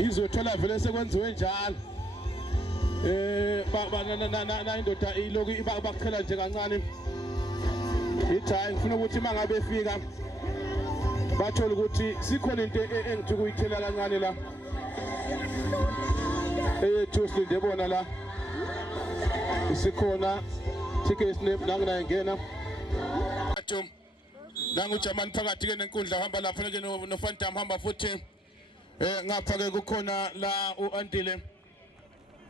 izothola vele sekwenziwe njalo na indoda iloku bakuchela nje kancane ijayi ngifuna ukuthi mangabe efika bathola ukuthi sikhona into engithi kuyithela kancane la ethu silinde bona la isikhona ticket snap nangina ingena nangu German phakathi ke nenkundla hamba lapha ke no Phantom hamba futhi ngapha ke kukhona la uAndile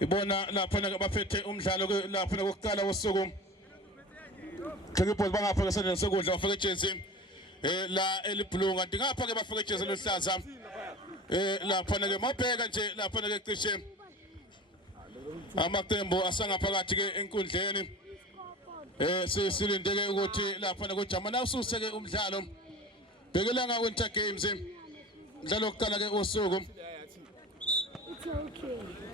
ibona lapha ke baphethe umdlalo ke lapha kokuqala wosuku Hlekipho bangapha ke sendeni sokudla bafake ijezi la eliblue kanti ngapha ke bafake ijezi luhlaza lapha ke mabheka nje lapha ke cishe amaqembu asangaphakathi ke enkundleni silindeke ukuthi lapha na kuJamani awususeke umdlalo bhekelanga Winter Games umdlalo oqala ke usuku It's okay.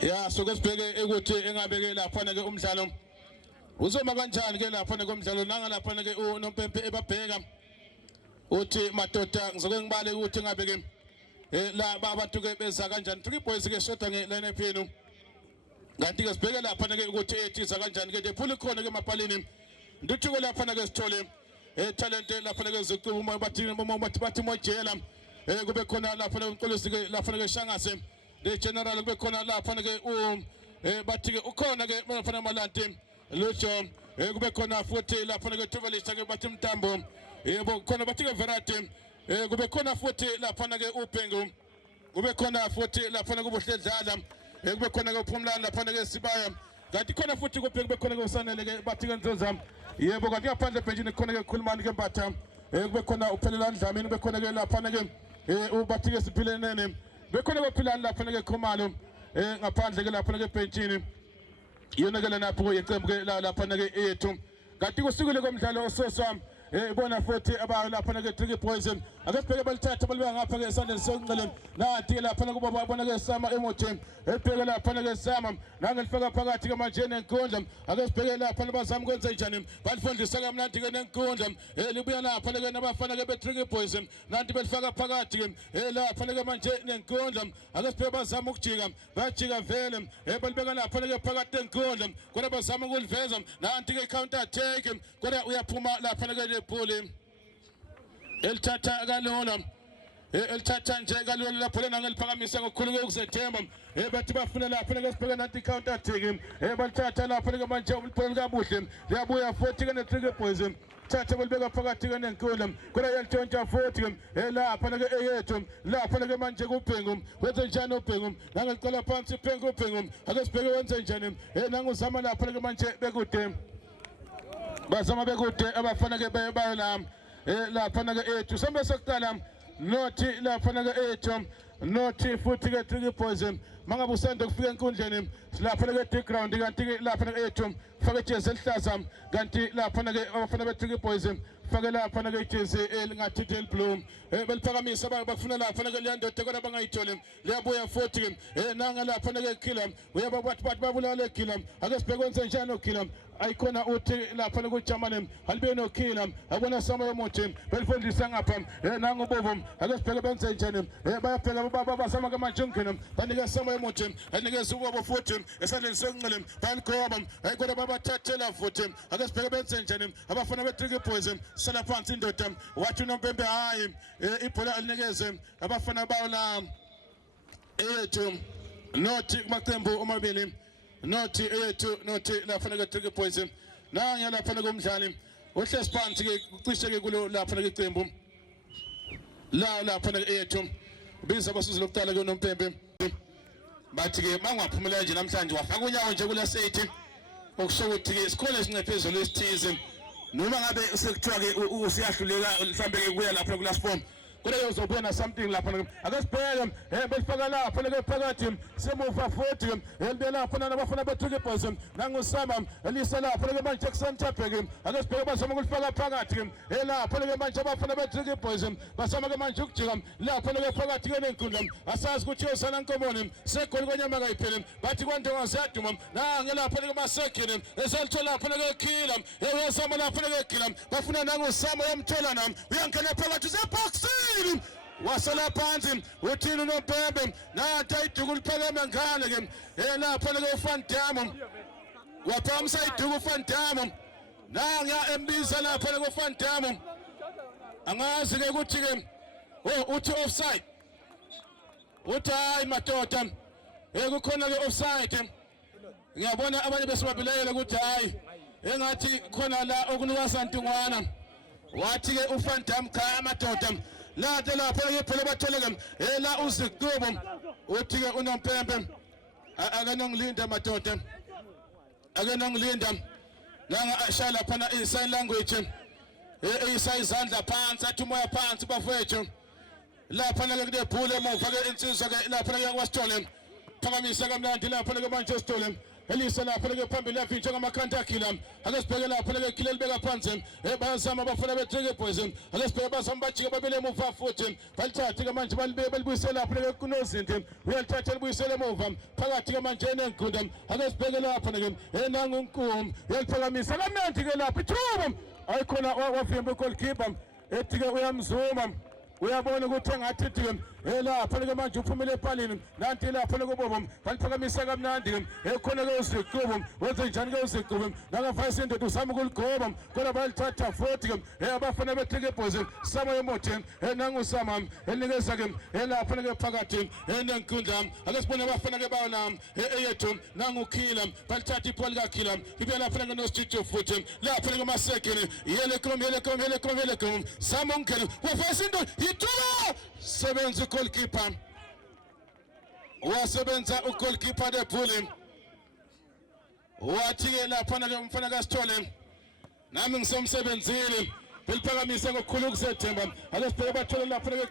ya so kusibheke ukuthi engabeke lapha na ke umdlalo uzoma kanjani ke lapha na komdlalo nanga lapha na ke uNompempe ebabheka uthi madoda ngizoke ngibale ukuthi ngabe ke la abantu ke beza kanjani 3 boys ke shoda ngelineup yenu kanti ke sibheke lapha ke ukuthi ethiza kanjani ke dephula khona ke emapalini ndithi ke lapha ke sithole talent lapha ke ziqhuma bathi mojela kube khona lapha uNkulusi ke lapha ke Shangase the general kube khona lapha ke bathi ke ukhona ke lapha Malante Lucho kube khona futhi lapha ke Tuvelisa ke bathi Mtambo yebo khona bathi ke Verate kube khona futhi lapha ke uPengu kube khona futhi lapha ke Buhledlala kube khona ke uPhumlani lapha ke Sibaya kanti khona futhi kube khona ke uSanele ke bathi ke Nzoza yebo kanti ngaphandle benjini khona ke Khulumani ke Mbatha kube khona uPhelelani Dlamini kube khona ke lapha ke ubathi ke Siphilene kube khona ke Philani lapha ke Khumalo ngaphandle ke lapha ke benjini yona ke lapho yecembu ke lapha ke ethu kanti kusikule komdlalo ososwami ibona futhi abalapha ke 3 boys ake sibheke balithatha balibeka ngapha ke esandleni sonqeleni nathi lapha kuba babona ke Sama emotion ebheke lapha ke Sama nangelifaka phakathi ke manje nenkundla ake sibheke lapha bazama ukwenza njani balifundisa kamnandi ke nenkundla libuya lapha ke nabafana ke be3 boys nanti belifaka phakathi ke lapha ke manje nenkundla ake sibheke bazama ukujika bajika vele balibeka lapha ke phakathi nenkundla kodwa bazama ukuliveza nanti ke counter attack kodwa uyaphuma lapha ke Pole elithatha kalona elithatha nje kalona lapho lena ngeliphakamisa ngokukhuluka ukuzethemba bathi bafuna lapho ke sibheka nathi counter attack balithatha lapho ke manje uPhole kabuhle liyabuya futhi ke ne3 boys thatha belibeka phakathi ke nenkundla kodwa yalitshontsha futhi lapha ke eyethu lapha ke manje kuBhengu wenze njani uBhengu nangicela phansi uBhengu ake sibheke wenze njani nanguzama lapha ke manje bekude bazama bekude abafana ke bayo lapha ke ethu sembe sokuqala nothi lapha ke ethu nothi futhi ke 3 boys mangabe usanda kufika enkundleni lapha ke ground kanti ke lapha ke ethu faka ijezi elihlaza kanti lapha ke abafana be3 boys fake lapha ke ijezi elingathi blue beliphakamisa bafuna lapha ke liyandoda kodwa bangayitholi liyabuya futhi nanga lapha ke Killer uyaba bathi babulala Killer ake sibheke wenze njani uKiller ayikhona uthi lapha kuJamani halibe no Killer abona Sama emotion belifundisa ngapha nanga uBovu ake sibheke benze njani bayabheka bazama ke manje ngene banike Sama emotion anikeza uBovu futhi esandleni sonqele balikhoba ayikhona babathathela futhi ake sibheke benze njani abafana be3 boys sala phansi indoda wathi uNompempe hayi ibhola alinikeze abafana bawo la ethu nothi kumaqembu omabili nothi ethu nothi lapha ke 3 boys nanga lapha komdlali ohlezi phansi ke ucishe ke kulo lapha ke iqembu lapha ke ethu biza abasuzi lokuqala ke uNompempe bathi ke mangaphumelela nje namhlanje wafaka unyawo nje kula sethi okusho ukuthi ke isikhole sincephezelo lesithize noma ngabe sekuthiwa ke usiyahluleka mhlambe ke kuya lapha kula form kodwa uzobuya na something lapha ake sibheke belifaka lapha ke phakathi semuva futhi elibela lapha nabafana be-Tricky Boys nangusama elisa lapha ke manje Jackson Chapek ake sibheke bazama ukulifaka phakathi lapha ke manje abafana be-Tricky Boys basama ke manje ukujika lapha ke phakathi ke nenkundla asazi ukuthi yosana Nkomoni segoli kwenyama kayiphele bathi kwande wazaduma nangelapha ke masekini esalithola lapha ke Khila uyasama lapha ke Khila bafuna nangusama yamthola nami uyangena phakathi zeboxini wasala phansi uthini uNompempe nathi ayiduku liphakeme ngane ke lapha ke uFan Damo waphamisa iduku uFan Damo nanga embiza lapha ke uFan Damo angazi ke ukuthi ke uthi offside uthi hayi madoda kukhona ke offside ngiyabona abanye besibabilayela ukuthi hayi engathi khona la okunika Santungwana wathi ke uFan Dam khaya madoda la lapha ke phela bathole ke la uZikubo uthi ke uNompempe akanongilinda madoda akanongilinda nanga ashala phana i-sign language isayizandla phansi athi umoya phansi bafethu lapha ke kunebhule emuva ke insizwa ke lapha ke kwaSithole phakamisa kamnandi lapha ke manje Sithole elisa lapha ke phambili yafintsha ngamakhanda Khila ake sibheke lapha ke Khila libeka phansi bayazama abafana be-Tricky Boys ake sibheke bazama bajike babele emuva futhi balithathe ke manje balibuyisela lapha ke kunozinti uyalithatha libuyisele emuva phakathi ke manje nenkunda ake sibheke lapha ke nangunkumu uyaliphakamisa kamnandi ke lapha ithuba ayikhona wavimba goalkeeper ethi ke uyamzuma uyabona ukuthi engathi lapha ke manje uphumile epalini nanti lapha kubobo baliphakamisa kamnandi ekhona ke uZikubo wenze njani ke uZikubo nakavayisa indoda usama ukuligoba kodwa balithatha futhi abafana be-Tricky Boys sama yemothi nangusama enikeza ke lapha ke phakathi nenkundla ake sibone abafana ke bawo nami eyethu nanguKhila balithatha ibhola likaKhila ibe lapha ke noStudio futhi lapha ke masekeni yelekom sama ungena wafayisa indoda ithuba sebenza goalkeeper wasebenza ugoalkeeper debhuli wathi ke lapha ke umfana kaSithole nami ngisemsebenzini beliphakamisa ngokukhulu ukuzethemba ake sibheke bathole lapha ke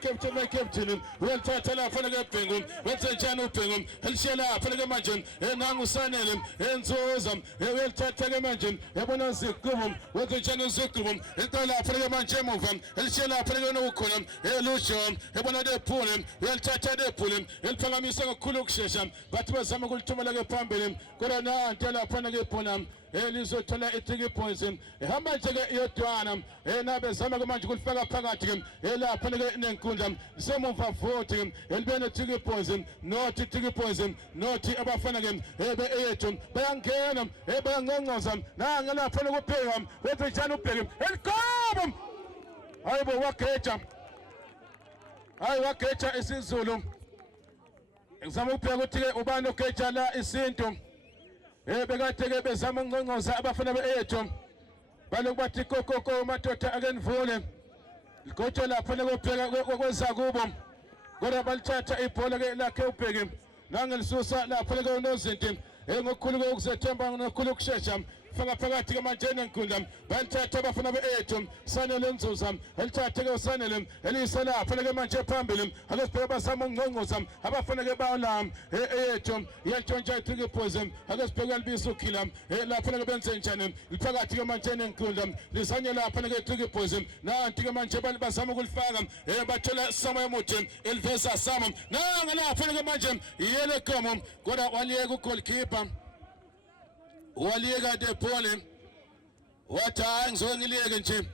captain uyalithatha lapha ke Bhengu wenze njani uBhengu elishiya lapha ke manje nanguSanele enzuza uyalithatha ke manje yabona uZikubo wenze njani uZikubo into lapha ke manje emuva elishiya lapha ke nokukhona elusho yabona debhuli uyalithatha debhuli eliphakamisa ngokukhulu ukushesha bathi bazama ukulithumela ke phambili kodwa nanti lapha ke ibhola elizothola i-Tricky Boys ehamba nje ke iyodwana nabezama ke manje kulifaka phakathi ke lapha ke nenkundla semuva futhi elibene Tricky Boys nothi Tricky Boys nothi abafana ke eyethu bayangena bayangongcoza nanga lapha lokubheka wenze njani ubheke eligobo hayibo wageja isiZulu ngizama ukubheka ukuthi ke ubani ogeja la isintu bekade ke bezama ngongcoza abafana beethu baloku bathi kokoko madoda ake nivule ligotshe lapha nekubheka kweza kubo kodwa balithatha ibhola ke lakhe ubheke nangelisusa lapha ke unozinti ngokukhulu ukuzethemba ngokukhulu ukushesha faka phakathi ke manje nenkundla balithatha abafana beethu Sanele Nzuza elithathe ke uSanele elisa lapha ke manje phambili ake sibheke bazama ungqongqoza abafana ke bawolami eyethu yantshontsha iTricky Boys ake sibheke alibisa uKhila lapha ke benze njani liphakathi ke manje nenkundla lisanye lapha ke iTricky Boys nanti ke manje bazama ukulifaka bathola sama yemuthi elivesa sama nanga lapha ke manje yelekomo kodwa waliyeka ugoalkeeper waliyeka debhole wathi hayi ngizoke ngiliyeke nje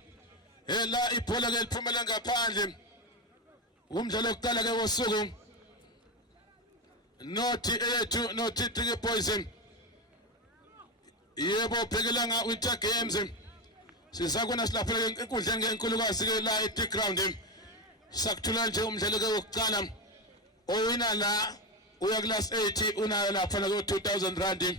la ibhola ke liphumela ngaphandle umdlalo wokuqala ke wosuku nothi eyethu nothi Tricky Boys yebo bhekelanga Winter Games sizakuna silapha ke enkundleni ngenkulukazi ke la eGround sakuthula nje umdlalo ke wokuqala owina la uya class 8 unayo lapha ke 2000 rand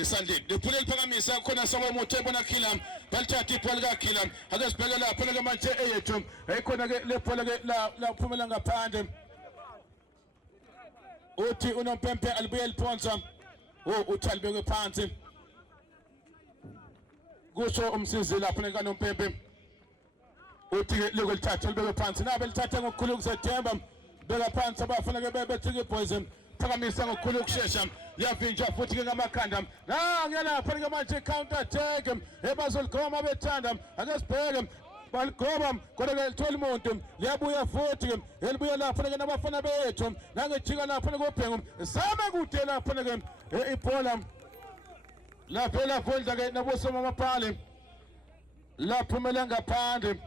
isandile lephule liphakamisa khona sama mothembo naKhila balithatha ibhola likaKhila ake sibheke lapha ke manje eyethu ekhona ke lebhola ke la phumela ngaphandle uthi uNompempe alibuye liphonsa uthi alibeke phansi kusho umsizi lapha kaNompempe uthi ke lokulithatha libeke phansi nabe lithatha ngokukhulu ukusethemba beka phansi abafana ke bethi boys phakamisa ngokukhulu ukusheshsha yavinjwa futhi ke ngamakhanda ngiyalapha ke manje counter attack ebazolgoma bethanda ake sibheke baligoma kodwa ke lithola umuntu liyabuya futhi ke elibuya lapha ke nabafana bethu nangejika lapha ngobhengu zama kude lapha ke ibhola lapha lavondla ke nabosoma amapali laphumela ngaphandle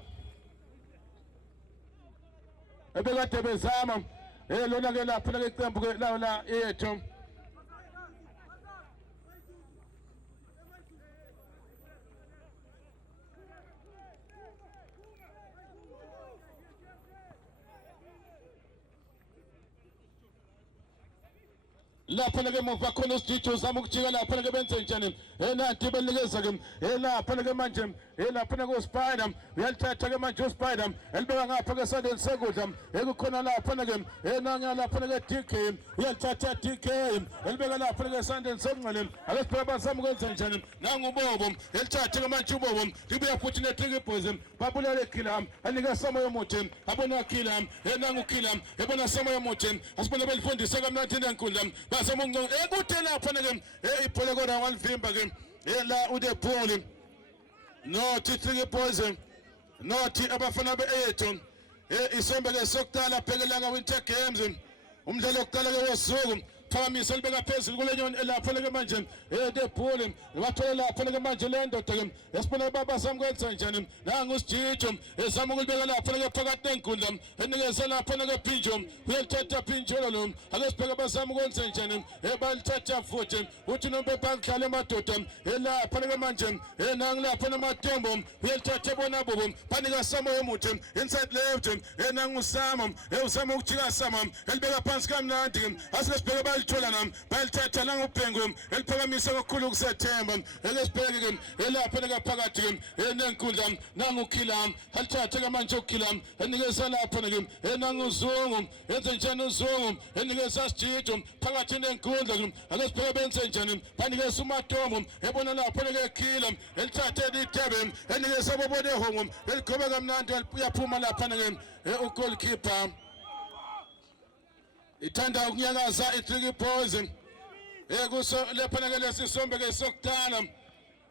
ebekade bezama lona ke lapha ke iqembu ke la yethu lapha ke muva khona uSijijo uzama ukujika lapha ke benze njani nanti belikeza ke lapha ke manje lapha ke uSpider uyalithatha ke manje uSpider elibeka ngapha ke sandeni sekudla ekukhona lapha ke nanga lapha ke DK uyalithatha DK elibeka lapha ke sandeni sokungcele ake sibheke bazama ukwenza njani nangubobo elithatha ke manje ubobo libuya futhi neTricky Boys babulale Khilam anika Samoya Muthi abona Khilam nangu Khilam ebona Samoya Muthi asibone belifundisa kamnandi nenkundla basama ngco ekude lapha ke ibhola kodwa walivimba ke la ude ball no Tricky Boys nothi abafana beethu isombe ke sokuqala bhekelanga Winter Games umdlalo wokuqala ke wosuku phakamisa libeka phezulu kulenyoni lapha ke manje de ball bathola lapha ke manje le ndoda ke esibona baba samkwenza njani nangu uSijijo ezama ukulibeka lapha ke phakathi nenkundla enikeza lapha ke Pinjo uyalithatha Pinjo lo ake sibheke bazama ukwenza njani balithatha futhi uthi nombe bakudlala emadoda lapha ke manje nangu lapha namatombo uyalithatha bona bobo banika Samoya Muthi inside left nangu Sama uzama ukujika Sama elibeka phansi kamnandi asike sibheke thola nam bayithatha la ngobhengu eliphakamisa kakhulu ukusethemba elesibheke ke lapha phakathi ke nenkundla nangu Khilam alithathe ke manje uKhilam enikeza lapha ke nangu Zungu enze njani uZungu enikeza Sijijo phakathi nenkundla ake sibheke benze njani banikeza uMatomo ebona lapha ke Khilam elithathe litebe enikeza bobone hongo eligoba kamnandi uyaphuma lapha ke ugoalkeeper ithanda ukunyakaza iTricky Boys kuso lapha ke lesisombe ke sokuqala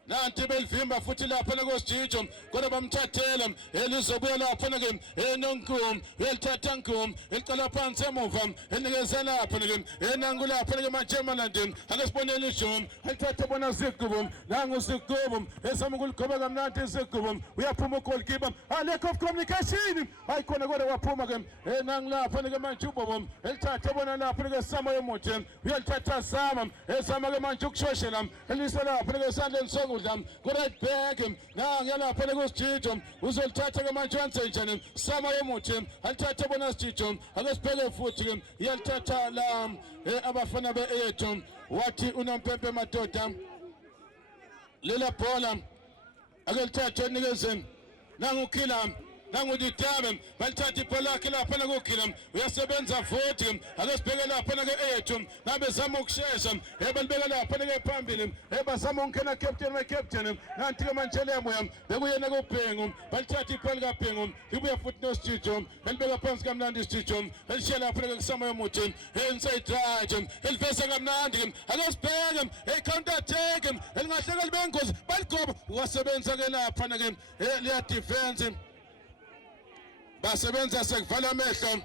nanti belivimba futhi lapha koSijijo kodwa bamthathela elizobuya lapha ke noNkum uyalithatha Nkum elicala phansi emuva enikeza lapha ke nangu lapha ke maJermaland ake sibonele uJohn elithatha bona Zigubo nangu Zigubo esama ukuligoba kamnandi Zigubo uyaphuma ugoalkeeper lack of communication ayikhona kodwa waphuma ke nangu lapha ke manje uBobo elithatha bona lapha ke Samoya Muthi uyalithatha Sama esama ke manje ukushoshela elisa lapha ke sandleni sokudla ku-right back ngiyalapha kuSijijo uzolithatha ke manje wenze njani Samoya Muthi alithatha bona Sijijo ake sibheke futhi ke iyalithatha la abafana beethu wathi unompempe madoda lela bhola ake lithathe nikezeni nangu Khilam nangu Ditabe balithatha ibhola lakhe lapha kuKhilam uyasebenza futhi ake sibheke lapha ke ethu nabe zama ukushesha belibeka lapha ke phambili bazama ukungena captain nanti ke manje lemoya bekuyena kuBhengu balithatha ibhola kaBhengu libuya futhi noSijijo elibeka phansi kamnandi uSijijo elishiya lapha ke Samoya Muthi inside right elivesa kamnandi ake sibheke counter attack elingahleka libe ingozi baligoba wasebenza ke lapha ke liya defense basebenza sekuvala amehlo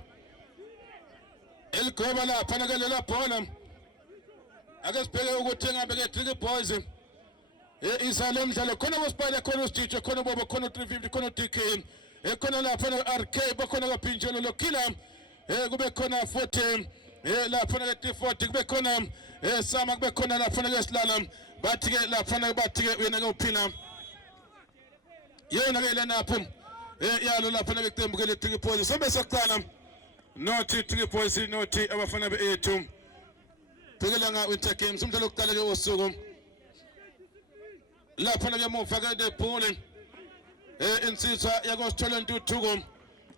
eligoba lapha ke lela bhola ake sibheke ukuthi ngabe ke Tricky Boys isalo umdlalo khona kuSpider khona uSijijo khona uBobo khona u350 khona uDK khona lapha RK bakhona kaPinjo lo Khilam kube khona futhi lapha ke T40 kube khona Sama kube khona lapha ke Silala bathi ke lapha bathi ke wena ke uphila yena ke lenapho yalo lapha ke iqembu ke leTricky Boys sobe sokuqala nothi Tricky Boys nothi abafana beethu bhekelanga Winter Games umdlalo wokuqala ke wosuku lapha ke muva ke the ball insizwa yakosithola intuthuko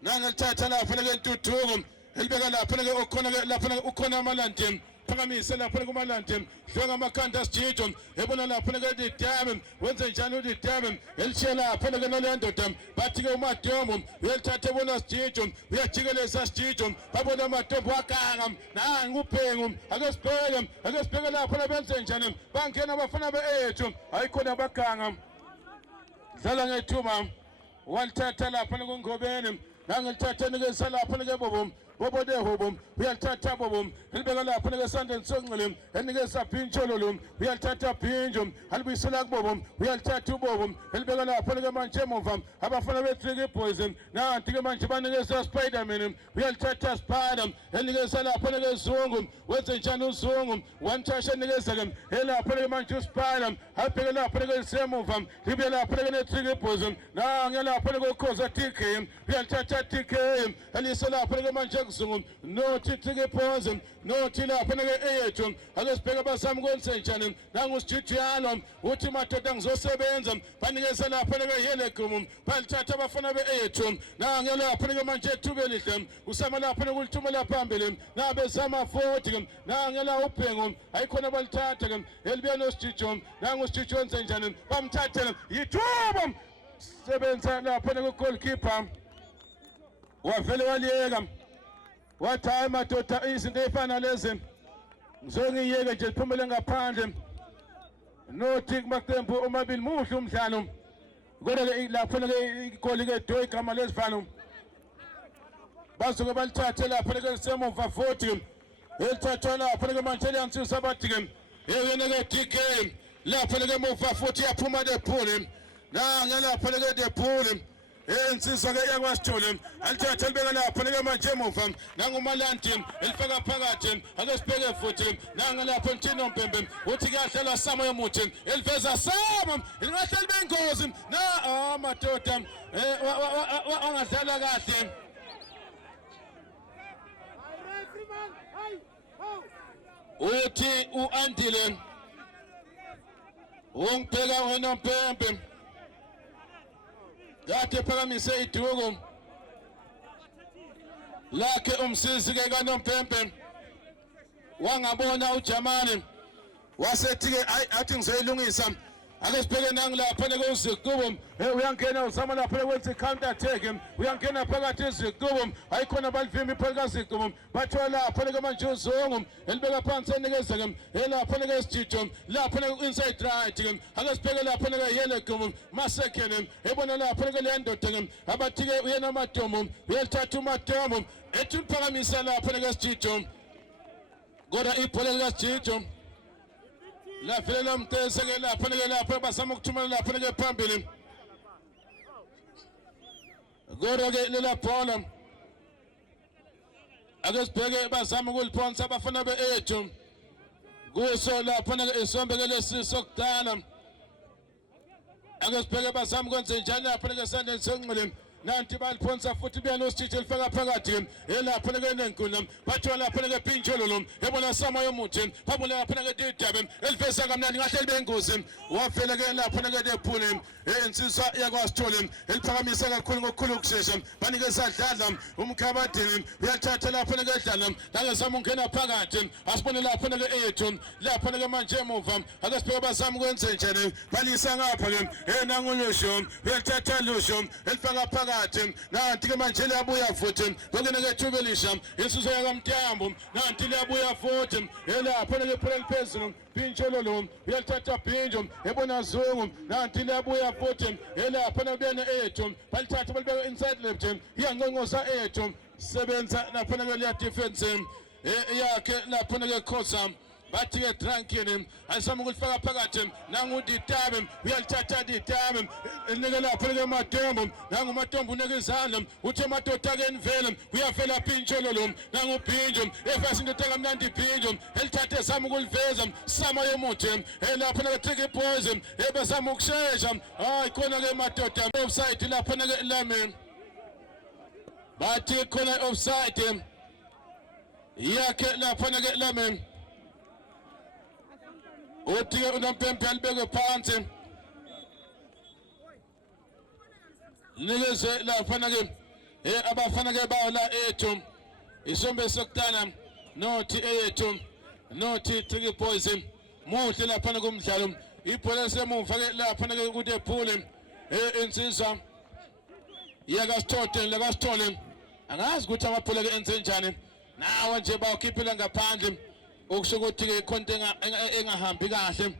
nangelithatha lapha ke intuthuko elibeka lapha ke ukhona ke lapha ukhona amalandi phakamise lapha kumalante hlonga amakhanda sijijo ebona lapha ke didame wenze njani udidame elishiya lapha ke nolendoda bathi ke uMatombo uyalithatha ebona sijijo uyajikeleza sijijo babona uMatombo wakanga nangu uphengu ake sibheke lapha benze njani bangena abafana beethu ayikhona bakanga dlala ngethuma walithatha lapha kungobeni nangilithatha nikeza lapha ke bobo dehobo uyalithatha bobo elibeka lapha nesandeni sonqele enikeza phinjolo lo uyalithatha phinjo alibuyisela kubobo uyalithatha ubobo elibeka lapha ke manje emuva abafana be3 boys nanti ke manje banikeza Spiderman uyalithatha Spider enikeza lapha ke Zungu wenze njani uZungu one touch enikeza ke elapha ke manje Spider abheke lapha ke semuva libe lapha ke ne3 boys nangelapha ke ukhoza TK uyalithatha TK elisela lapha ke manje no titike pose no tila panege eyethu ake sibheke basami konsenjani nangusijijiyalo uthi madoda ngizosebenza banikeza lapha ke yelegumu balithatha abafana beethu nangela lapha manje ethuke lihle usama lapha kulithumela phambili nabezama 40 nangela ubhengu ayikhona balithatha ke elibuya nosijijo nangusijijjo onsenjani bamthathela yithuba sebenza lapha ku goalkeeper wavele waliyeka wathi hayi madoda izinto ezifana lezi ngizongiyeke nje siphumele ngaphandle nothi kumaqembu omabili muhle umdlalo kodwa ke lapha ke igoli ke do igama lesivalo bazoke balithathe lapha ke semuva 40 elithathwa lapha ke manje liyansisa abathi ke yena ke DK lapha ke muva 40 yaphuma lephule ngelapha ke dephule insizwa ke yakwasithole alithatha libeka lapha ke manje emuva nangumalanti elifaka phakathi ake sibheke futhi nangelapha Ntino Mpembe uthi kuyadlala Samo yomuthi eliveza Samo lingahleli bengozi na madoda angadlala kahle uthi uandile ungibheka wena Mpembe Gade phakamise iduku lakhe umsizi ke kaNompempe wangabona uJamani wasethi ke athi ngizoyilungisa ake sibheke nangilapha ke uZikubo uyangena uzama lapha kwenza counter attack uyangena phakathi eZikubo ayikhona balivimba iphakathi kaZikubo bathola lapha ke manje uZungu elibeka phansi enikeza ke elapha ke isijijo lapha ke inside right ke ake sibheke lapha ke yelegumu masekene ebona lapha ke le ndoda ke abathi ke uyena uMatombo uyalithatha uMatombo ethi uphakamisa lapha ke isijijo kodwa ibhola likaSijijo la vele lomtese ke lapha basama ukuthumela lapha ke phambili kodwa ke lela bhola ake sibheke bazama ukuliphonsa abafana beethu kuso lapha ke isombe ke lesisokudala ake sibheke bazama ukwenza njani lapha ke sandeni sonqele nanti baliphonsa futhi buya nositshitshi elifaka phakathi elapha ke nenkundla bathola lapha ke Phinjolo lo ebona Samo yomuthi babona lapha ke Didabe eliveza kamnandi ngahle libengozi wafela ke lapha ke dephule insizwa yakwasithole eliphakamisa kakhulu ngokukhulu ukushesha banikeza dladla umkhabadini uyathatha lapha ke dladla langezama ungena phakathi asibone lapha ke ethu lapha ke manje emuva ake sibheke bazama ukwenza njani balisa ngapha ke nangulusho uyathatha lusho elifaka phakathi nanti ke manje liyabuya futhi ngene ke thubelisha insizwa yakamntambo nanti liyabuya futhi elapha ke phela phezulu Phinjolo lo uyalithatha Phinjo ebona Zungu nanti liyabuya futhi elapha nabene ethu balithatha balibeka inside left iyangongoza ethu sebenza lapha ke liya defense yakhe lapha ke Khosa bathi ke Drankini ayisama ukulifaka phakathi nanguDidabe uyalithatha Didabe enika lapha ke Matombo nanguMatombo uneke izandla uthe madoda ke enivele uyavela Phinjolo lo nanguPhinjo efasi indoda kamnandi Phinjo elithathe ezama ukuliveza Samo yomuthi elapha ke Tricky Boys ebezama ukushesha hayi khona ke madoda offside lapha ke Lame bathi khona offside yakhe lapha ke Lame uthi uNompempe alibeke phansi nikeze lapha ke abafana ke bawo la ethu isombe sokutana nothi ethu nothi Tricky Boys muhle lapha kumdlalo ibhola semuva ke lapha ke kude phule insizwa yakasithole lakasithole angazi ukuthi amabhola ke enze njani nawo nje bawukhiphela ngaphandle okusho ukuthi ke konke engahambi kahle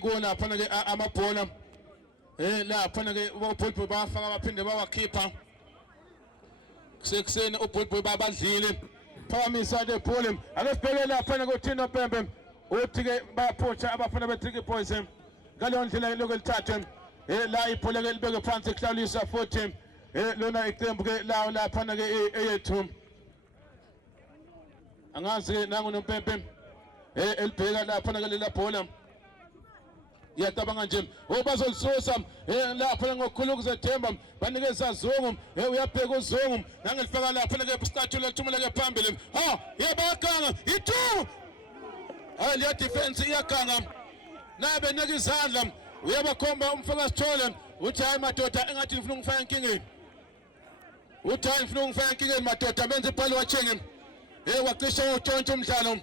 kuona lapha ke amabhola lapha ke uBhulbhul bafaka baphinde bawakhipha kusekuseni uBhulbhul babadlile phakamisa le phole ake sibheke lapha ke uThino Pembe uthi ke bayaphutha abafana beTricky Boys ngaleyo ndlela lokho lithathwe la ibhola ke libeke phansi kuhlalisa futhi lona iqembu ke lawo lapha ke eyethu angazi nangu noPembe elibheka lapha ke lela bhola yacabanga nje bazolisusa lapha ngokukhulu kuzethemba banikeza Zungu uyabheka uZungu nangelifaka lapha ke statue lethumela ke phambili yebakanga itu liya defense iyaganga nabe neka izandla uyabakhomba umfaka Sithole uthi hayi madoda engathi ngifuna ukufaka enkingeni uthi hayi ngifuna ukufaka enkingeni madoda benze ibhalo wachenge waqisha utshontsha umdlalo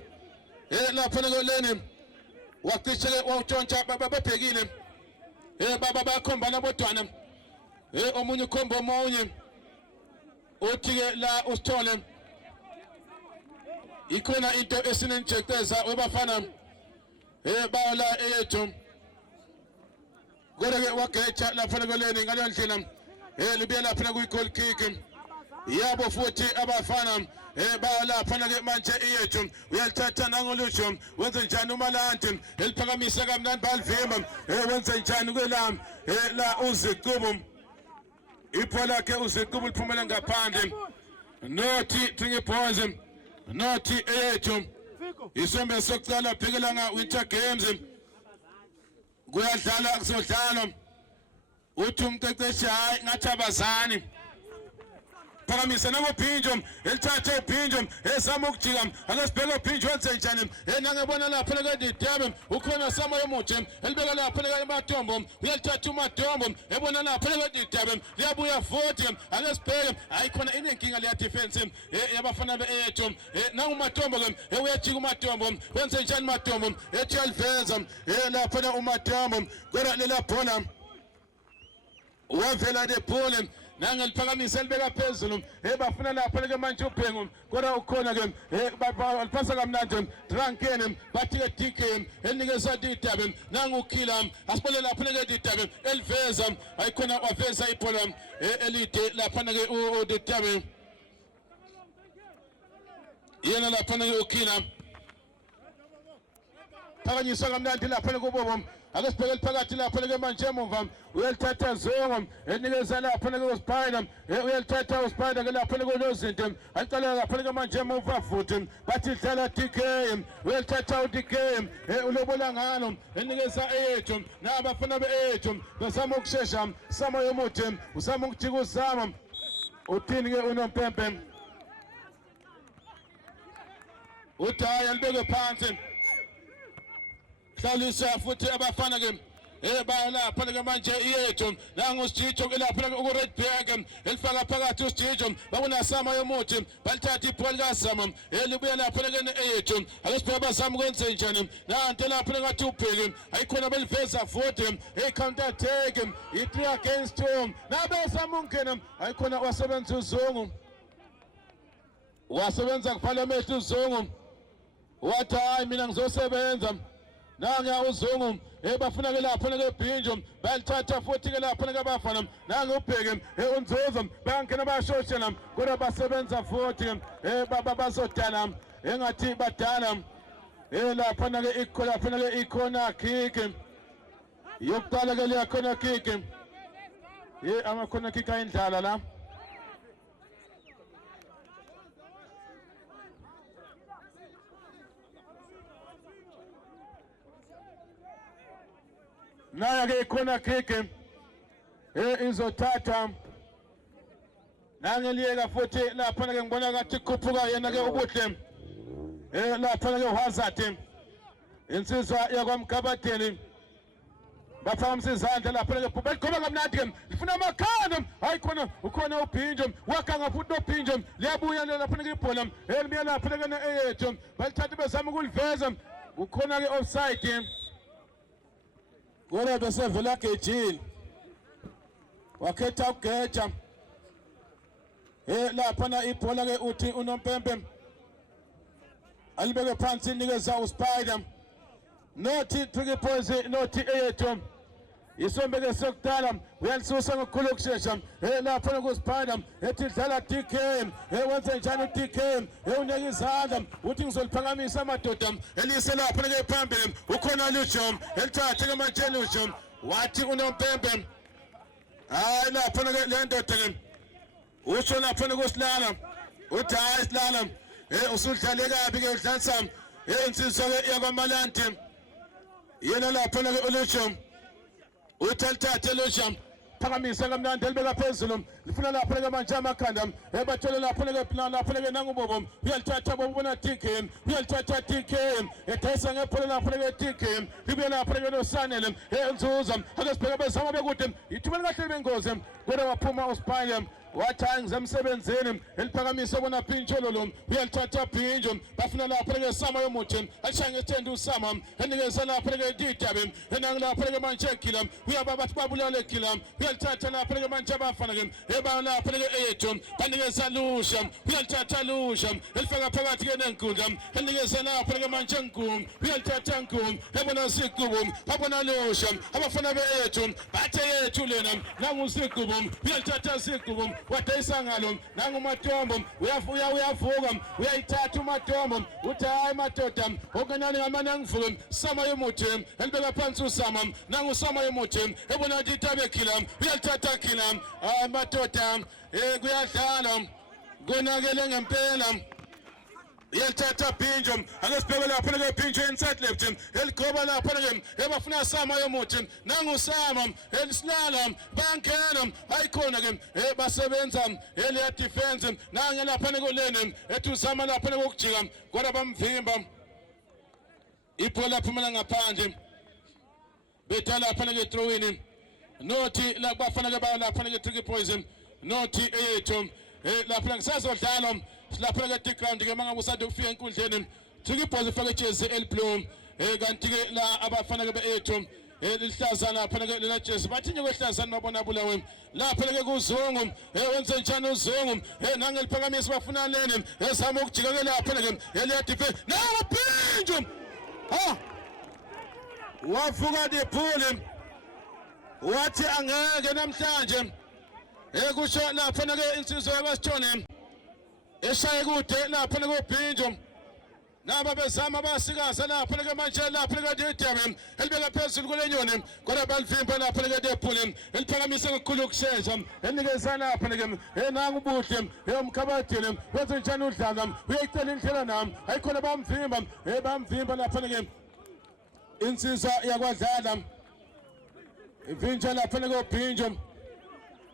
lapha leni waqisha utshontsha babebhekile baba bakhombana bodwana omunye ukhomba omunye uthi ke la uSithole ikhona into esinenjekteza webafana bawla eyethu kodwa ke wagecha lapha koleni ngaleyo ndlela libuye lapha kuyi-goal kick yabo futhi abafana balapha ke manje eyethu uyalithatha nangolusho wenze njani uMalandi eliphakamisa kamnandi balivimba wenze njani kwelami la uZiqubu ibhola ke uZiqubu liphumela ngaphandle nothi Tricky Boys nothi eyethu isombe sokuqala bhekelanga Winter Games kuyadlala kuzodlala uthi umqeqeshi hayi ngathi abazani phakamisa nangobhinjo elithathe ubhinjo esama ukujika akasibheka ubhinjo wenze njani nangebona lapha ke Didebe ukhona Samo Yomuthi elibeka lapha ke eMatombo uyalithatha uMatombo ebona lapha ke Didebe liyabuya futhi akasibheke ayikhona inenkinga leya defense yabafana beethu nangu Matombo ke uyajika uMatombo wenze njani Matombo ethi aliveza lapha uMatombo kodwa lela bhola wavela de bhola nangeliphakamisa elibeka phezulu bafuna lapha ke manje uBhengu kodwa ukhona ke balipasa kamnandi Drankeni bathi ke DK elinikeza Didebe nangu uKhila asibole lapha ke Didebe eliveza ayikhona waveza ibhola elide lapha ke uDidebe yena lapha ke uKhila phakanyiswa kamnandi lapha kuBobo akasibheke phakathi lapha ke manje emuva uyalithatha Zungu enikeza lapha ke uSpider uyalithatha uSpider ke lapha ke lozinto aqala lapha ke manje emuva futhi bathi dlala DK uyalithatha uDK ulobola ngalo enikeza eyethu nabafana beethu basama ukushesha Samo Yomuthi usama ukujika usama uthini ke unompempe uthi hayi alibeke phansi hlalisa futhi abafana ke bayalapha ke manje iyethu nangu uSijijo ke lapha ke uRedberg elifaka phakathi uSijijo babona Samo Yomuthi balithatha ibhola kaSamo elibuya lapha ke eyethu akasibheka bazama ukwenza njani nanto lapha ngathi ubheke ayikhona beliveza futhi counter attack i3 against 2 nabesama ungena ayikhona wasebenza uZungu wasebenza kuphala amehlo uZungu wathi hayi mina ngizosebenza nanga uZungu bafuna ke lapha ke Bhinjo balithatha futhi ke lapha ke abafana nanga ubheke unzuzo bangena bayashoshela kodwa basebenza futhi bazodala engathi badala lapha ke ikhola lapha ke ikhona kick yokuqala ke leya khona kick amakhona kick ayindlala la naya ke ikhona kick izothatha nangeliyeka futhi lapha ke ngibona ngathi kukhuphuka yena ke ubuhle lapha ke uHazard insizwa yakwaMkabadeni baphakamisa izandla lapha ke baligoba kamnandi ke lifuna amakhanda hayi khona ukhona uphinjo wakanga futhi nophinjo liyabuya lapha ke ibhola elibuya lapha ke na-8 balithatha bezama ukuliveza ukhona ke offside kodwa besevela gejini wakhetha ugeja lapha na ibhola ke uthi unompempe alibeke phansi nikeza uSpider nothi Tricky Boys nothi 8 isombeke sokudala uyalisusa ngokukhulu ukushesha lapha kuSpider ethi dlala DK wenze njani uDK unyaka izandla uthi ngizoliphakamisa amadoda elise lapha ke phambili ukhona Lujo elithathe ke manje Lujo wathi unompempe hayi lapha ke le ndoda ke usho lapha kusilala uthi hayi silala usudlale kabi ke udlalisa insizwa ke yakwaMalandi yena lapha ke uLujo uthathe Lujo phakamisa kamnandi elibeka phezulu lifuna lapha ke manje amakhanda bathole lapha ke plan lapha ke nangubobo uyalithatha bobona DK uyalithatha DK ethesa ngephola lapha ke DK libuye lapha ke noSanele enzuza ake sibheke bezama bekude ithumela kahle bengozi kodwa waphuma uSpider wathi ngizemsebenzini eliphakamisa bona Pintsholo lo uyalithatha Pintjo bafuna lapha ke Sama yomuthi ashaya ngesithende uSama enikeza lapha ke Ditabe enangilapha ke manje Kila uyaba bathi babulale Kila uyalithatha lapha ke manje abafana ke eba lapha ke 8 banikeza Lusha uyalithatha Lusha elifaka phakathi ke nenkundla enikeza lapha ke manje Nkum uyalithatha Nkum ebona Sikubo abona Lusha abafana be8 bathe yethu lena nanguSikubo uyalithatha Sikubo wadayisa ngalo nanguMatombo uyavuka uyayithatha uMatombo uthi hayi madoda okunani ngamana ngivuke Sama yomuthi elibeka phansi uSama nangusama yomuthi ebona Ditabe Kila uyalithatha Kila hayi madoda kuyadlala konakele ngempela yelithatha Pintjo ake sibheke lapha ke Pintjo inside left eligoba lapha ke ebafuna Sama yomuthi nangusama elisilala bankena ayikhona ke basebenza eliya defense nange lapha kolene ethi uSama lapha kokujika kodwa bamvimba ibhola phumela ngaphandle bethala lapha ke throw in nothi la bafana ke ba lapha ke Tricky Boys nothi 8 lapha ngisazodlala lapha ke ground ke manga usanda ukufika enkundleni Tricky Boys ifake ijezi elblue kanti ke la abafana ke be8 lihlaza lapha ke lela jezi bathi nje kwehlazana babona bulawe lapha ke kuZungu wenze njani uZungu nangeliphakamisa bafuna lene ezama ukujika ke lapha ke eliya defense nawo Pintjo wavuka diphule wathi angeke namhlanje kusho lapha ke insizwa yakwaSithole eshaye kude lapha ke Pintjo naba bezama basikaza lapha ke manje lapha ke Ditabe elibeka phezulu kulenyoni kodwa balivimba lapha ke diphule eliphakamisa ngokukhulu ukushesha enikeza lapha ke nangubuhle umkhabathini wenze njani udlanga uyayicela indlela nami ayikhona bamvimba lapha ke insizwa yakwadlala ivinja lapha ke Pintjo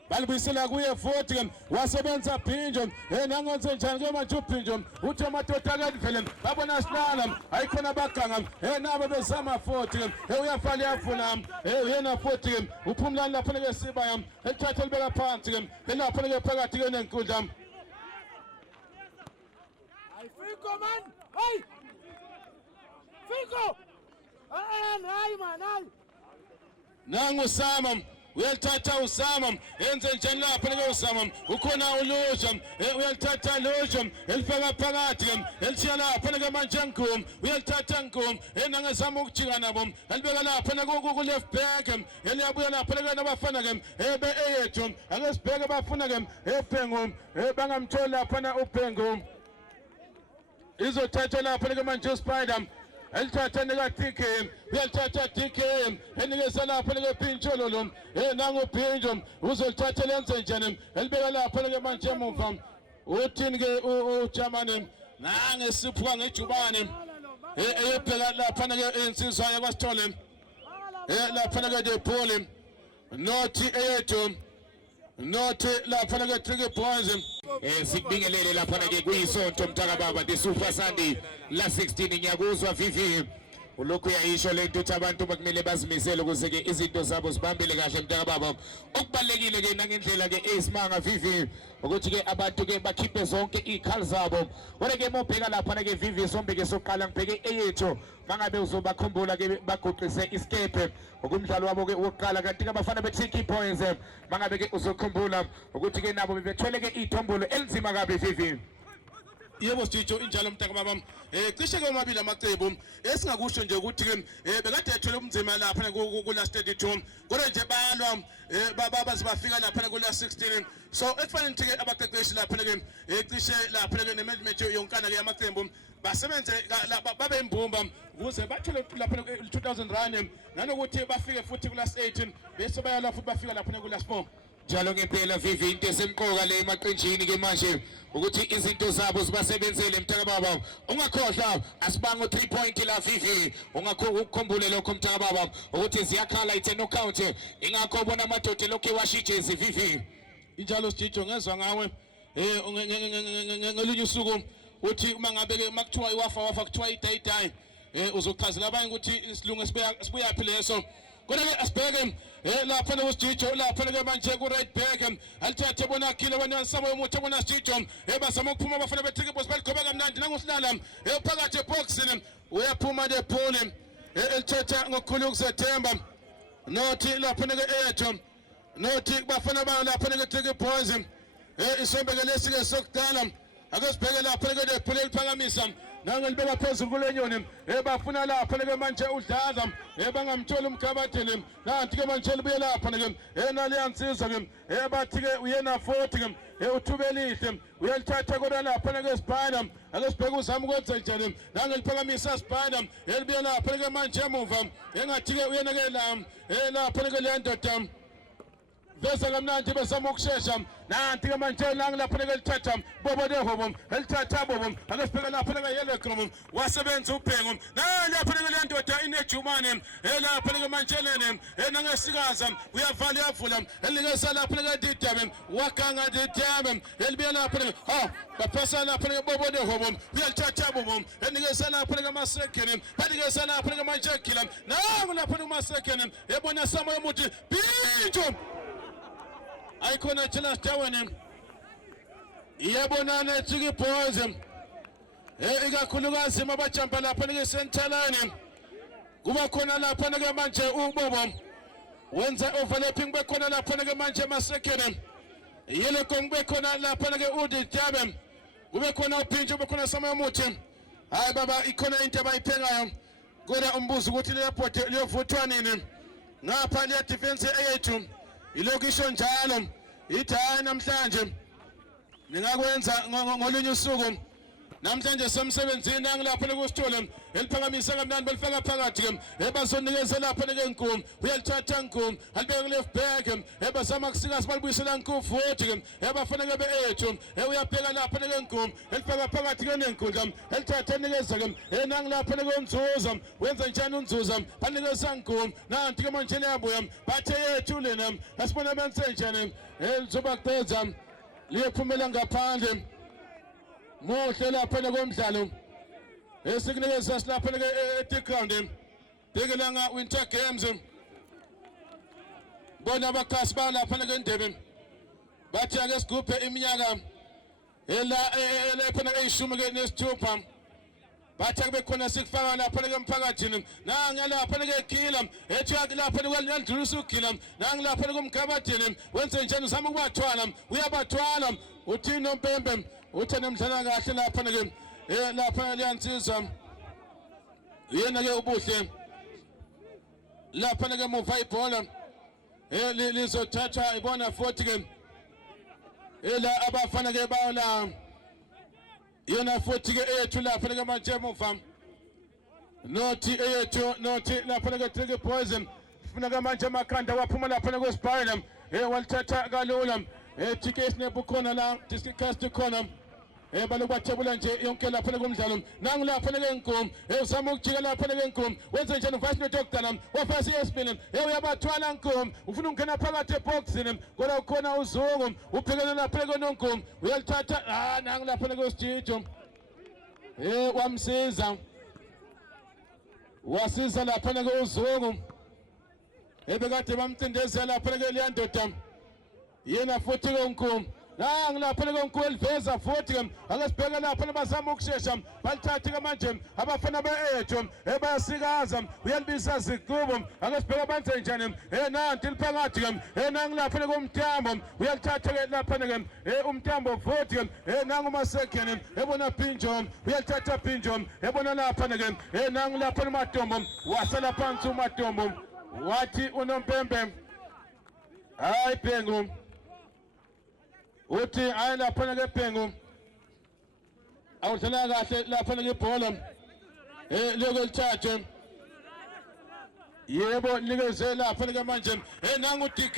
balibuyisela kuye 40 wasebenza Pintjo nangonze njani ke manje uPintjo uthi amadoda akadivele babona silala ayikhona baganga nabo bezama 40 uyafala yafuna yena 40 uphumlani lapha ke Sibaya elithatha libeka phansi ke lapha ke phakathi ke nenkundla Fico man hey Fico hayi man hayi nangusama uyalithatha uSama enze njani lapha ke uSama ukhona uLujo uyalithatha Lujo elifaka phakathi elishiya lapha ke manje Nkum uyalithatha Nkum nangezama ukujika nabo elibeka lapha ku left back eliyabuya lapha ke nabafana ke be8 ake sibheke bafuna ke eBhengu bangamthola lapha na uBhengu izothatha lapha ke manje uSpider elithatha nika DK uyalithatha DK enikeza lapha ke Pintsholo lo nangu Pintjo uzolithatha lenze njani elibeka lapha ke manje emuva uthini ke uJamani nange siphuka ngejubane eyebheka lapha ke insizwa yakwaSithole lapha ke diphule nothi 8 nothi lapha ke Tricky Boys sikubingelele lapha ke kuyisonto mthaka baba the Super Sunday la 16 ngiyakuzwa Vivi ulokhu uyayisho lento ukuthi abantu bakumele bazimisele ukuze ke izinto zabo zibambile kahle mntaka baba. Okubalekile ke nangendlela ke esimanga vivi ukuthi ke abantu ke bakhiphe zonke izikhali zabo. Kodwa ke mobheka lapha na ke vivi sombe ke soqala ngibheke eyethu mangabe uzobakhumbula ke baguqise iskepe okumdlalo wabo ke wokuqala kanti ke abafana be-3 points mangabe ke uzokhumbula ukuthi ke nabo bethwele ke ithombolo elizima kabi vivi. Yebo Sitho injalo mntaka baba cishe ke omabili amacebo esingakusho nje ukuthi ke bekade ethwele umnzima lapha ku last 32 kodwa nje balwa baba sibafika lapha ku last 16 so ekufanele ukuthi ke abaqeqeshi lapha ke cishe lapha ke nemanagement yonkana ke yamacebo basebenze babe imbumba ukuze bathole lapha 2000 rand nanokuthi bafike futhi ku last 18 bese bayala futhi bafika lapha ku last 4 njalo ngempela vivi into esemqoka le emaqenjini ke manje ukuthi izinto zabo zibasebenzele mntaka baba. Ungakhohlwa asibanga 3 point la vivi ungakukhumbule lokho mntaka baba ukuthi ziyakhala ithe knockout ingakho bona amadoda lokho ewashijezi vivi. Injalo Sitho ngezwe ngawe ngelinye usuku uthi uma ngabe ke makuthiwa iwafa kuthiwa idayi uzochazela abanye ukuthi isilungu sibuyaphile leso. Kodwa ke asibheke lapha noSitho lapha ke manje ku right back alithathe bona khile wena sabo yomuthi bona Sitho bazama ukuphuma abafana be-3 boys baligoba kamnandi nangosilala phakathi eboxini uyaphuma le ball elithatha ngokukhulu ukuzethemba nothi lapha ke ethu nothi bafana ba lapha ke 3 boys isombe ke lesike sokudala ake sibheke lapha ke le ball eliphakamisa nangelibeka phezulu kulenyoni bafuna lapha ke manje udlaza bangamthola umkhabathini nanti ke manje libuye lapha ke naliyansizwa ke bathi ke uyena 40 ke uthubelihle uyalithatha kodwa lapha ke Spina ake sibheke uzama ukwenza njani nangeliphakamisa Spina elibuye lapha ke manje emuva engathi ke uyena ke lapha ke le ndoda vesa kamnandi besama ukushesha nanti ke manje lapha ke lithatha bobo dehobo elithatha bobo ake sibheke lapha ke yellow chrome wasebenza ubhengo lapha ke le ndoda inejumane lapha ke manje lene nangesikaza uyavala uyavula elikesa lapha ke didabe wakanga didabe elibuya lapha ke baphasa lapha ke bobo dehobo uyalithatha bobo enikesa lapha ke masekene banikesa lapha ke manje kila lapha ke masekene ebona samo yomuthi binjo ayikhona thina sitawene iyabonana 3 boys ikakhulukazi mabajampa lapha ke centerline kuba khona lapha ke manje ubobo wenza overlapping bekhona lapha ke manje masekene yele kongbe khona lapha ke udidabe kube khona uphinjo bekhona sama yomuthi hayi baba ikhona into abayiphengayo kodwa umbuzo ukuthi le report liyovuthwa nini ngapha le defense eyethu ilokisho njalo ithi hayi namhlanje ningakwenza ngolunye usuku namhlanje semsebenzini angilapha kusithole eliphakamisa kamnandi belifaka phakathi bazonikeza lapha enkumu uyalithatha enkumu alibeke left back bazama kusikazi balibuyisela enkumu futhi bafanele beethu uyabheka lapha enkumu elifaka phakathi nenkundla elithatha enikeza nangilapha konzuza wenza njani unzuza banikeza enkumu nanti ke manje yabuya bathe yethu lena asibona benze njani lizoba kuqedza liyephumela ngaphandle muhle lapha komdlalo esikunikeza silapha eTground dekelanga Winter Games bona abakhasi ba lapha ngendebe bathi ake sigubhe iminyaka lapha eyishumi nesithupha bathi kube khona sikufaka lapha emphakathini nangalapha ekhila ethi lapha kwalendlusa ukhila nangilapha kumkhabathini wenze njani uzama ukubathwala uyabathwala uthini nompembe uthi nemdlala kahle lapha lapha liyansizwa yena ke ubuhle lapha muva ibhola lizothatha ibona futhi ke la abafana ke bala yona futhi ke ethu lapha ke manje muva nothi ethu nothi lapha ke 3 poison funa ke manje amakhanda waphuma lapha kuSpina walithatha kalula TKS nebukhona la discast khona balokubathebula nje yonke lapha komdlalo nangilapha enkumu uzama ukujika lapha enkumu wenze njani vice doctor wafasi esibini uyabathwala enkumu ufuna ukungena phakathi eboxini kodwa ukhona uzungu uphekele lapha enkumu uyalithatha nangilapha kweStitho wamsiza wasiza lapha ke uZungu ebekade bamcindezela lapha ke liyandoda yena futhi ke uNkulunkulu lapha ke uNkulunkulu eliveza futhi ke akasibheka lapha bazama ukushesha balithatha ke manje abafana beethu bayasikaza uyalibiza zigubo akasibheka banze njani nanti liphakathi ke nangilapha ke umntambo uyalithatha ke lapha ke umntambo futhi ke nangu masekene ebona Pinjo uyalithatha Pinjo ebona lapha ke nangilapha uMatombo wasala phansi uMatombo wathi unompembe hayi Bhengu uthi hayi lapha ke Bhengu awudlala kahle lapha ke ibhola lokho lithathe yebo nikeze lapha ke manje nangu DK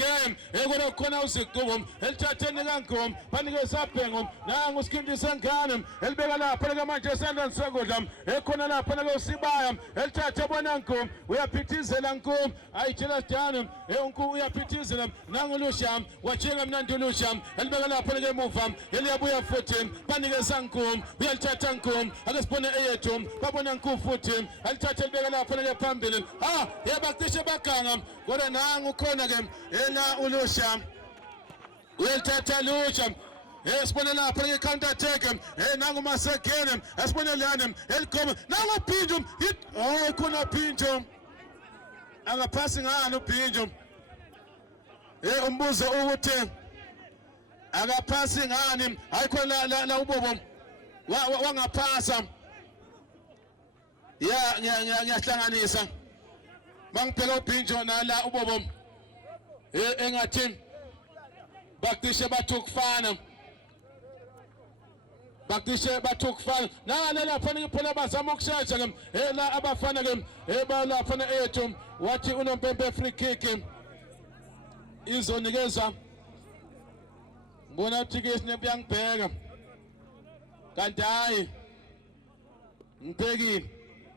ekona khona uZigubo elithatheni kaNgoma banikeza Bhengu nangu Skindi Sengane elibeka lapha ke manje esandleni sokudla ekhona lapha ke uSibaya elithathe bona Ngoma uyaphithizela Ngoma ayitshela sidana uNkulunkulu uyaphithizela nangu Lusham wajika mnandi Lusham elibeka lapha ke emuva eliyabuya futhi banikeza Ngoma uyalithatha Ngoma akasibone eyethu babona Ngoma futhi elithathe elibeka lapha ke phambili bakishe baganga kodwa nangu khona ke ela uLusha uyalithatha Lusha esibone lapha ke counter attack nangu Masekene esibone lana eligoma nangu Pinjo khona Pinjo angaphasi ngani uPinjo umbuzo ukuthi akaphasi ngani ayikho la ubobo wangaphasa ngiyahlanganisa Mangphela uPinjo nala ubobo engathi bakishe bathukufana nala lapha ngiphola bazama ukushesha ke la abafana ke balapha ethu wathi unompempe free kick izonikeza ngibona ukuthi ke sinebuyangibheka kanti hayi ngibhekile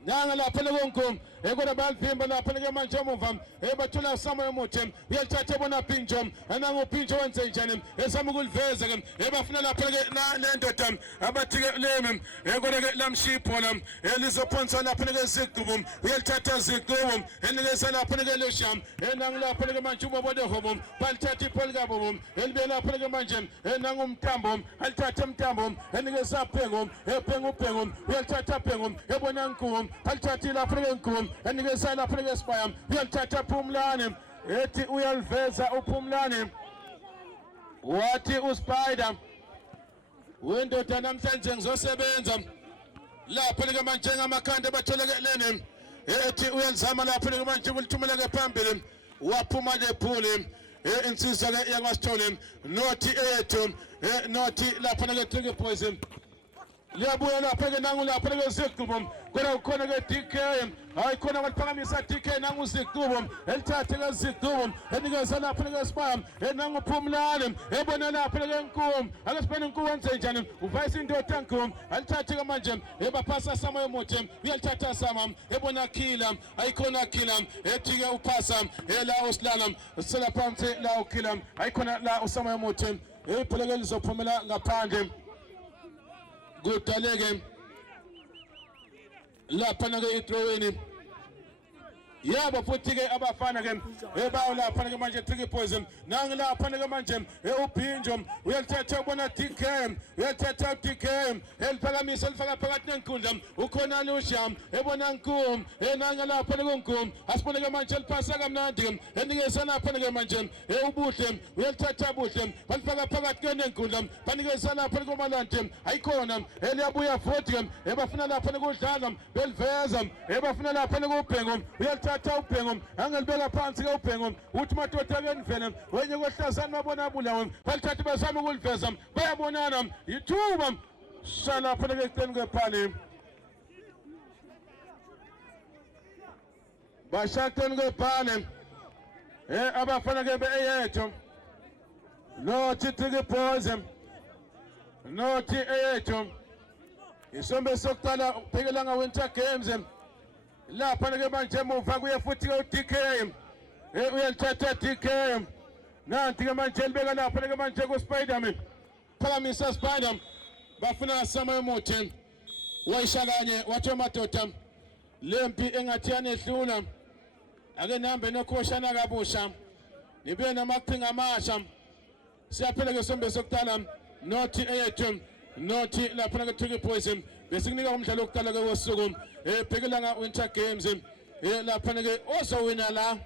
nanga lapha lekonkomo ekona balivimba lapha ke manje emuva bathula Samuel Muthe uyalithatha bona Pinjo nangu Pinjo wenze njani esama ukuliveza ke bafuna lapha ke le ndoda abathi ke lemi ekona ke lamshipho la elizophonsa lapha ke Zigubo uyalithatha Zigubo enikeza lapha ke Lusham nangu lapha ke manje ubobode hobo balithatha ipholika bobo elibe lapha ke manje nangu Mtambo alithatha Mtambo enikeza Bhengu Bhengu uyalithatha Bhengu ebona Ngoma alithatha lapha ke Ngoma enikeza lapha ke Spire uyalithatha Phumlane ethi uyaliveza uPhumlane wathi uSpider wendoda namhlanje ngizosebenza lapha ke manje ngamakhanda abathelekelene ethi uyalizama lapha ke manje ulithumela ke phambili waphuma ke phuli insizwa ke yakwaSithole nothi ethu nothi lapha ke Tricky Boys liyabuya lapha ke nangu lapha ke Zigubo kodwa ukhona ke DK hayi khona abaphakamisa DK nangu Zigubo elithathe ke Zigubo enikeza lapha ke Spire nangu Phumlane ebona lapha ke Ngoma akasibona Ngoma wenze njani uvayisa indoda Ngoma alithathe ke manje baphasa Samuel Muthe uyalithatha Sama ebona Khila ayikhona Khila ethi ke uphasa la usilala sela phansi la uKhila ayikhona la uSamuel Muthe ibholeke lizophumela ngaphandle kudaleke lapha ke ithroweni yabo futhi ke abafana ke bawo lapha ke manje Tricky Boys nangi lapha ke manje uPinjo uyalithatha ubona DK uyalithatha DK eliphakamisa elifaka phakathi nenkundla ukhona Lusham ebona Ngoma nangi lapha ke Ngoma asibone ke manje eliphasa kamnandi enikeza lapha ke manje ubuhle uyalithatha buhle balifaka phakathi ke nenkundla banikeza lapha ke Malante ayikhona eliyabuya futhi ebafuna lapha ukudlala beliveza ebafuna lapha kuBhengu uyalithatha uBhengu angelibeka phansi ke uBhengu uthi madoda ke nivele wenye kwehlazana babona bulawo balithatha bazama ukuliveza bayabonana ithuba shala lapha ke eceleni kwephani bashaqeni kwephani abafana ke beyethu nothi Tricky Boys nothi eyethu isombe sokuqala phekela Winter Games lapha ke manje emuva kuye futhi ke uDK uyalithatha DK nanti ke manje libeka lapha ke manje kuSpiderman phakamisa Spider bafuna Samuel Muthe wayisha kanye wathi madoda lempi engathi yanehlula ake nihambe nokhoshana kabusha nibe namaqhinga amasha siyaphela ke sombe sokutala nothi eyethu nothi lapha ke Tricky Boys besikunika umdlalo wokuqala ke wosuku ebhekelanga Winter Games lapha ke ozowina la